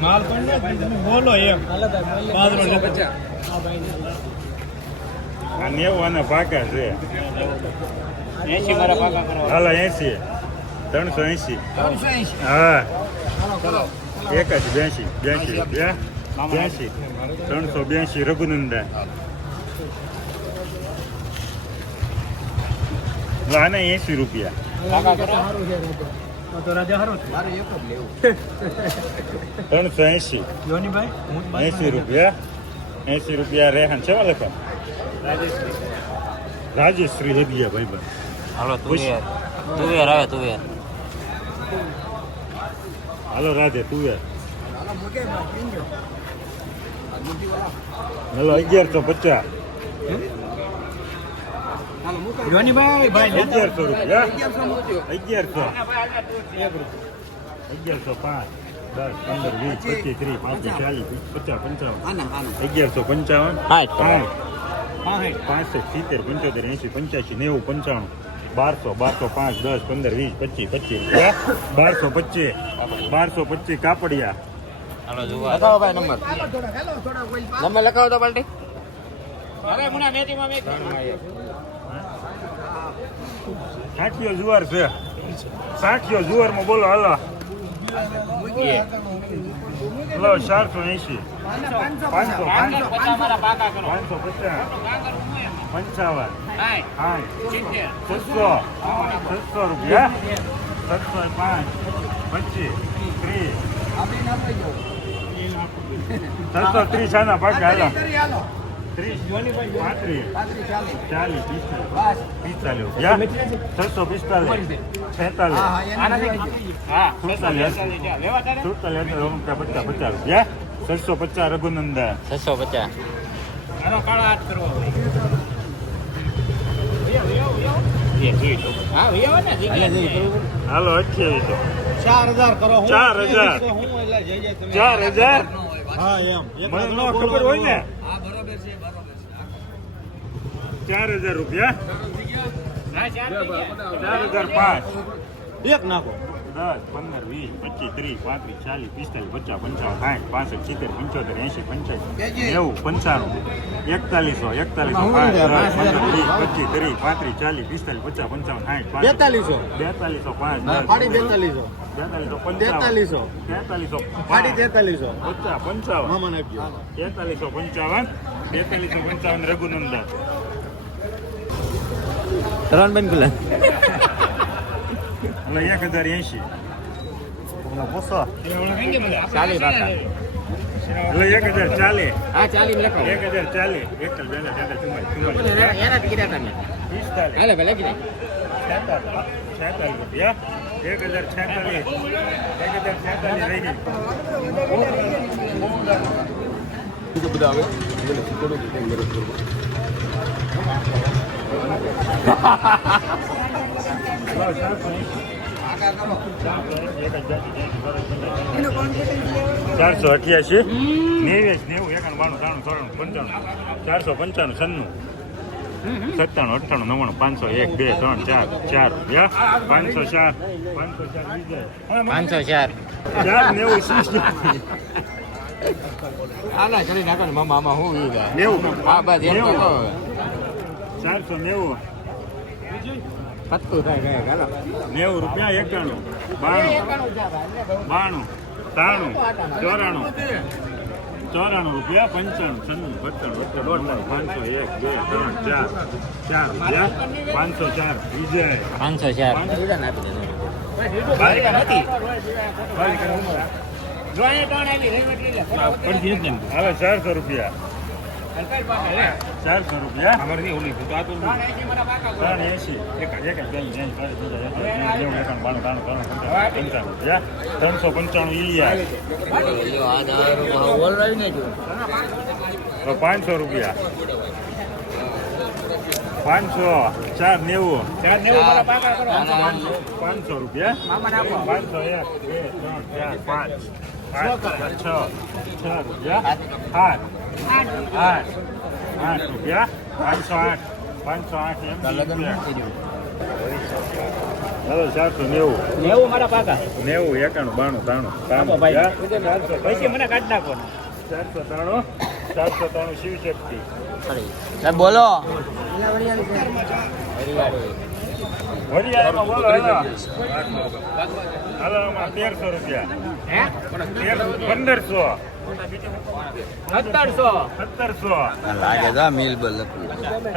માલ પણ ને તમે બોલો એમ. બાજરો આ નેવું અને પાકા છે. એસી મારા પાકા કરવા હાલો એસી ત્રણસો એસી હા. એક જ બ્યાસી બ્યાસી બ્યાસી ત્રણસો બ્યાસી રઘુનંદન. આના એસી રૂપિયા. છે. ત્રણસો એસી જોનીભાઈ એસી રૂપિયા. એસી રૂપિયા રેહાન છેવા લખા રાજેશ્રી હેદિયા ભાઈ ભાઈ હાલો તુવેર તુવેર આવે તુવેર હાલો રાજે તુવેર યાર. હાલો અગિયારસો પચાસ. જોનીભાઈ ભાઈ અગિયારસો રૂપિયા અગિયારસો અગિયારસો પાંચ દસ પંદર વીસ પચીસ ત્રીસ પાંત્રીસ ચાલીસ પચાસ પંચાવન અગિયારસો પંચાવન સાઠ. સાઠ હા હે સિત્તેર પંચોતેર એંસી પંચ્યાસી નેવું પંચાણું બારસો બારસો પાંચ દસ પંદર વીસ પચીસ પચીસ બારસો પચીસ બારસો પચીસ કાપડિયા લખાવો ભાઈ નંબર નંબર લખાવો તો પાલટી અરે મુના નેતીમાં મેં સાઠીઓ જુવાર છે. સાઠિયો જુવારમાં બોલો હાલો. લો ચારસો એંશી. પાંચસો પાંચસો પચાસ પાંચસો. પંચાવન. છસો. છસો રૂપિયા. છસો પાંચ. પચીસ. ત્રીસ. છસો ત્રીસ આના પાકા હાલો. ત્રીસ પાંત્રીસ. ચાલીસ. પિસ્તાલીસ. પિસ્તાલીસ. છસો પિસ્તાલીસ. છેતાલીસ. હા સુડતાલીસ રૂપિયા પચાસ પચાસ. રૂપિયા છસો પચાસ રઘુનંદન. છસો પચાસ. હાલો અઠ્યાવીસો ચાર હજાર કરો ચાર હજાર. હું એટલે જઈ જાય તમે. ચાર હજાર? હા એમ. મને ખબર હોય ને? ચાર હજાર રૂપિયા? ચાર હજાર પાંચ. એક નાખો. દસ પંદર વીસ પચીસ ત્રીસ પાંત્રીસ ચાલીસ પિસ્તાલીસ પચાસ પંચાવન સાઠ પાસઠ સિત્તેર પંચોતેર એંશી પંચાસી નેવું પંચાણું એકતાલીસો એકતાલીસો પાંચ પંદર વીસ પચીસ ત્રીસ પાંત્રીસ ચાલીસ પિસ્તાલીસ પચાસ પંચાવન સાઠ બેતાલીસો. બેતાલીસો પાંચ બેતાલીસો. બેતાલીસો પંચાવન તેતાલીસો તેતાલીસો. પચાસ પંચાવન તેતાલીસો પંચાવન બેતાલીસો પંચાવન રઘુનંદન. ત્રણ કુલા એટલે એક હજાર એંશી. પૂછો ચાલી એટલે એક હજાર ચાલીસ. હા ચાલી લખો. એક હજાર ચાલીસ. એકલ બે હજાર ચુમ્માલીસ ચુમ્માલીસ એના કીધા તમે. પિસ્તાલીસ. હાલે છેતાલીસ છેતાલીસ રૂપિયા. એક હજાર છેતાલીસ એક હજાર છેતાલીસ રહી ગઈ. ચારસો અઠ્યાસી નેવ્યાસ નેવું એકાણું બાણું ત્રાણું ચોરાણું પંચાણું. ચારસો પંચાણું છન્નું. સત્તાણું અઠ્ઠાણું નવ્વાણું પાંચસો એક બે ત્રણ ચાર ચાર. પાંચસો ચાર. પાંચસો ચાર પાંચસો ચાર. ચાર નેવું આના ચડી નાખો ને મામા આમાં હું નેવું. હા બસ એમ કહો ચારસો નેવું. પત્તું થાય કઈ હાલો નેવું રૂપિયા એકાણું બાણું. બાણું ત્રાણું ચોરાણું. ચોરાણું રૂપિયા પંચાણું છન્નું પચાણું વચ્ચે દોઢ પાંચસો એક બે ત્રણ ચાર ચાર રૂપિયા પાંચસો ચાર. વિજય. પાંચસો ચાર. બાલિકા હવે ચારસો રૂપિયા. ચારસો રૂપિયા? અમારે ઓલી તો આ તો ત્રણ એસી એક એક ત્રણસો પંચાણું હવે પાંચસો રૂપિયા. પાંચસો ચાર નેવું. ચાર નેવું પાંચસો રૂપિયા. પાંચસો એક બે ત્રણ ચાર પાંચ. પાંચ છ છ રૂપિયા આઠ આઠ આઠ રૂપિયા પાંચસો આઠ પાંચસો આઠ એમ હાલો ચારસો નેવું નેવું મારા પાકા નેવું એકાણું બાણું ત્રાણું ત્રાણું પછી મને કાઢ નાખો. ચારસો ત્રાણું ચારસો ત્રાણું શિવ શક્તિ બોલો વરિયાળીમાં બોલો હાલો. તેરસો રૂપિયા. પંદરસો. સત્તરસો. સત્તરસો. લાગે તો મિલ બલ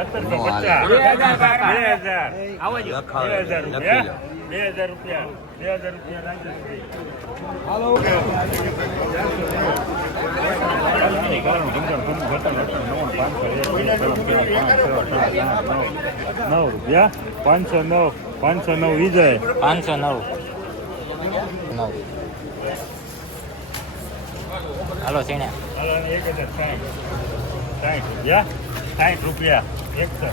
સત્તરસો પચાસ. બે હજાર બાકા. બે હજાર. આવો બે હજાર રૂપિયા. બે હજાર રૂપિયા. બે હજાર રૂપિયા રાજેશભાઈ નવ રૂપિયા. પાંચસો નવ. પાંચસો નવ વિજય પાંચસો નવ. નવ. હાલો સીણે હાલો, એક હજાર સાઠ સાઠ રૂપિયા. સાઠ રૂપિયા. એકસો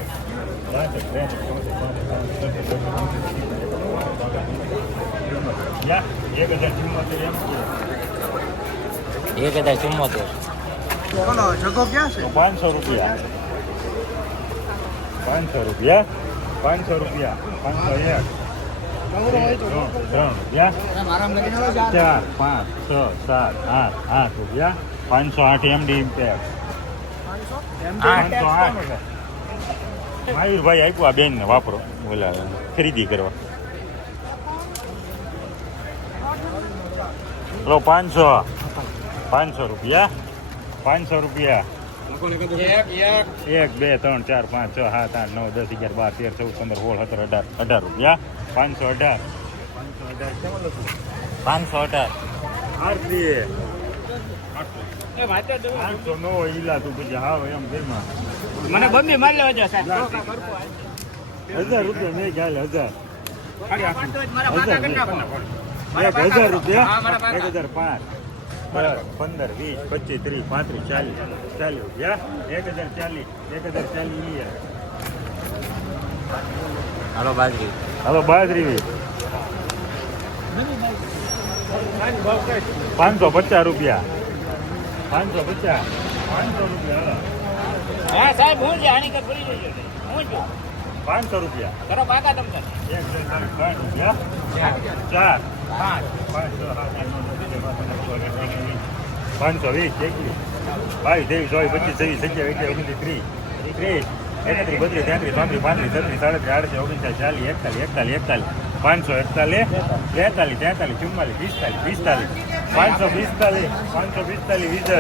એક હજાર ચુમ્મોતેર એમ છે. એક હજાર ચુમ્મોતેર. છે? પાંચસો રૂપિયા. પાંચસો રૂપિયા. પાંચસો રૂપિયા. પાંચસો એક. ત્રણ રૂપિયા ચાર પાંચ છ સાત આઠ આઠ રૂપિયા પાંચસો આઠ એમડી ઇમ્પેક્ટ પાંચસો આઠ મયુરભાઈ આપ્યું આ બેન ને વાપરો ઓલા ખરીદી કરવા લો પાંચસો પાંચસો રૂપિયા પાંચસો રૂપિયા એક બે ત્રણ ચાર પાંચ છ સાત આઠ નવ દસ અગિયાર બાર તેર ચૌદ પંદર સોળ સત્તર અઢાર અઢાર રૂપિયા. પાંચસો અઢાર. પાંચસો અઢાર. પાંચસો નો ઈલા તું પછી હાવ એમ ઘરમાં. મને બમ્બી મારી લેવા હજાર રૂપિયા મેં ગાલે હજાર. મારા પાકા કરી નાખો એક હજાર રૂપિયા. એક હજાર પાંચ. દસ પંદર વીસ પચીસ ત્રીસ પાંત્રીસ ચાલીસ ચાલીસ ગયા એક હજાર ચાલીસ એક હજાર ચાલીસ હાલો બાજરી. હાલો બાજરી પાંચસો પચાસ રૂપિયા. પાંચસો પચાસ. પાંચસો રૂપિયા હા સાહેબ હું જ આની કઈ ભૂલી જજો હું છું? પાંચસો રૂપિયા. કરો પાકા તમ તાર. એક ત્રણ રૂપિયા. ચાર. પાંચ. પાંચ આઠ નવ દસ અગિયાર બાર પંદર સોળ અઢાર ઓગણીસ વીસ. પાંચસો વીસ એકવીસ. બાવીસ ત્રેવીસ ચોવીસ પચીસ છવ્વીસ સત્યાવીસ અઠ્યાવીસ ત્રીસ. ત્રીસ. એકત્રીસ બત્રીસ તેત્રીસ પાંત્રીસ પાંત્રીસ છત્રીસ સાડત્રીસ આડત્રીસ ઓગણચાલીસ ચાલીસ એકતાલીસ એકતાલીસ એકતાલીસ. પાંચસો એકતાલીસ બેતાલીસ તેતાલીસ ચુમ્માલીસ પિસ્તાલીસ પિસ્તાલીસ. પાંચસો પિસ્તાલીસ. પાંચસો પિસ્તાલીસ વિજય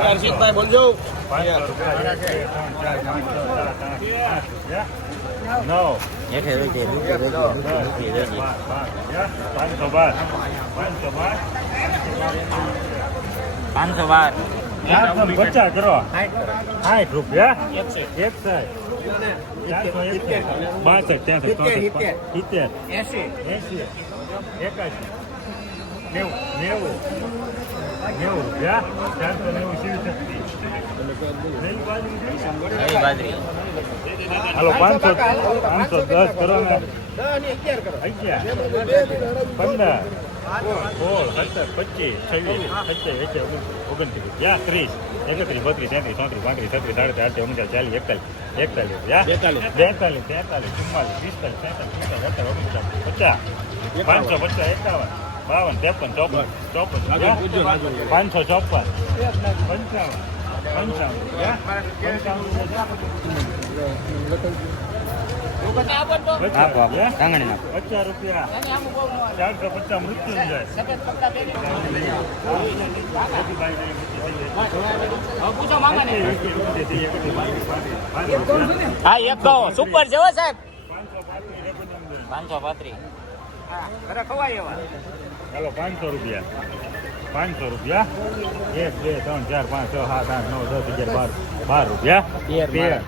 હર્ષિતભાઈ બોલજો પાંચસો રૂપિયા એક, બે, ત્રણ, ચાર, પાંચ, છ, સાત, આઠ, આઠ રૂપિયા નવ હેઠે રેડી રેડી રેડી પાંચસો બાર પાંચસો બાર પાંચસો બાર ચારસો પચાસ કરો સાઠ રૂપિયા એકસો એક સાઠ ચારસો એકાસી. બાસઠ ત્રેસઠ ચોસઠ સિત્તેર એસી એંસી એકાસી નેવું નેવું નેવું ચારસો હાલો પાંચસો પાંચસો દસ કરો ને. અગિયાર પંદર સોળ સત્તર પચીસ છવ્વીસ સત્યાવીસ અઠ્યાવીસ ઓગણત્રીસ યા ત્રીસ એકત્રીસ બત્રીસ તેત્રીસ ચોત્રીસ પાંત્રીસ છત્રીસ સાડત્રીસ આડત્રીસ ઓગણચાલીસ ચાલીસ એકતાલીસ એકતાલીસ યા બેતાલીસ. તેતાલીસ ચુમ્માલીસ પિસ્તાલીસ પિસ્તાલીસ અઠાર ઓગણચાલીસ પચાસ પાંચસો પચાસ એકાવન બાવન ત્રેપન ચોપન ચોપન. પાંચસો ચોપન. પંચાવન પંચાવન. પચાસ રૂપિયા. ચારસો પચાસ મૃત્યુ હા એક કહો. સુપર છે સાહેબ. પાંચસો પાંત્રીસ હા ખવાય એવા. ચાલો પાંચસો રૂપિયા. પાંચસો રૂપિયા? એક બે ત્રણ ચાર પાંચ છ સાત આઠ નવ દસ અગિયાર બાર બાર રૂપિયા? તેર,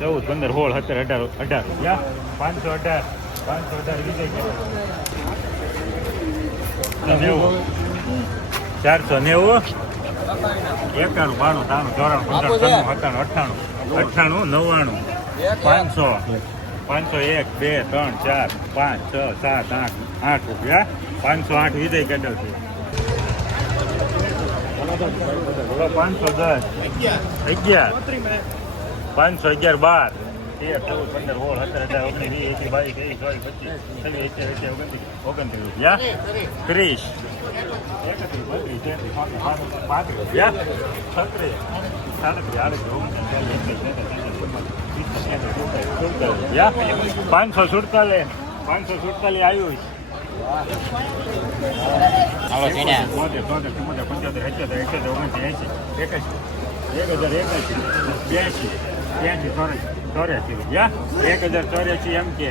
ચૌદ પંદર સોળ સત્તર અઢાર અઢાર રૂપિયા. પાંચસો અઢાર. પાંચસો અઢાર વિજય નેવું. ચારસો નેવું. એકાણું બાણું ત્રાણું ચોરાણું પંચાણું સત્તાણું અઠ્ઠાણું. અઠ્ઠાણું નવ્વાણું. પાંચસો. પાંચસો એક બે ત્રણ ચાર પાંચ છ સાત આઠ આઠ રૂપિયા. પાંચસો આઠ વિજય કેડલ છે બોલો પાંચસો દસ અગિયાર પાંચસો અગિયાર બાર તેર ચૌદ પંદર સોળ સત્તર અઢાર ઓગણીસ વીસ એકવીસ બાવીસ ત્રેવીસ ચોવીસ પચીસ છવ્વીસ એકવીસ એકવીસ ઓગણત્રીસ ઓગણત્રીસ યા ત્રીસ એકત્રીસ બત્રીસ તેત્રીસ ચોત્રીસ પાંત્રીસ પાંત્રીસ યા છત્રીસ સાડત્રીસ આડત્રીસ ઓગણત્રીસ ચાલીસ એકત્રીસ તેત્રીસ ચોત્રીસ પિસ્તાલીસ છેત્રીસ સુડતાલીસ યા પાંચસો સુડતાલીસ પાંચસો સુડતાલીસ આયુષ હાલો સીને બોતેર તોતેર ચુમ્મોતેર પંચોતેર અઠ્યોતેર એકોતેર ઓગણસી એક હજાર એકાસી બ્યાસી ચોર્યાસી યા એક હજાર ચોર્યાસી એમ કે.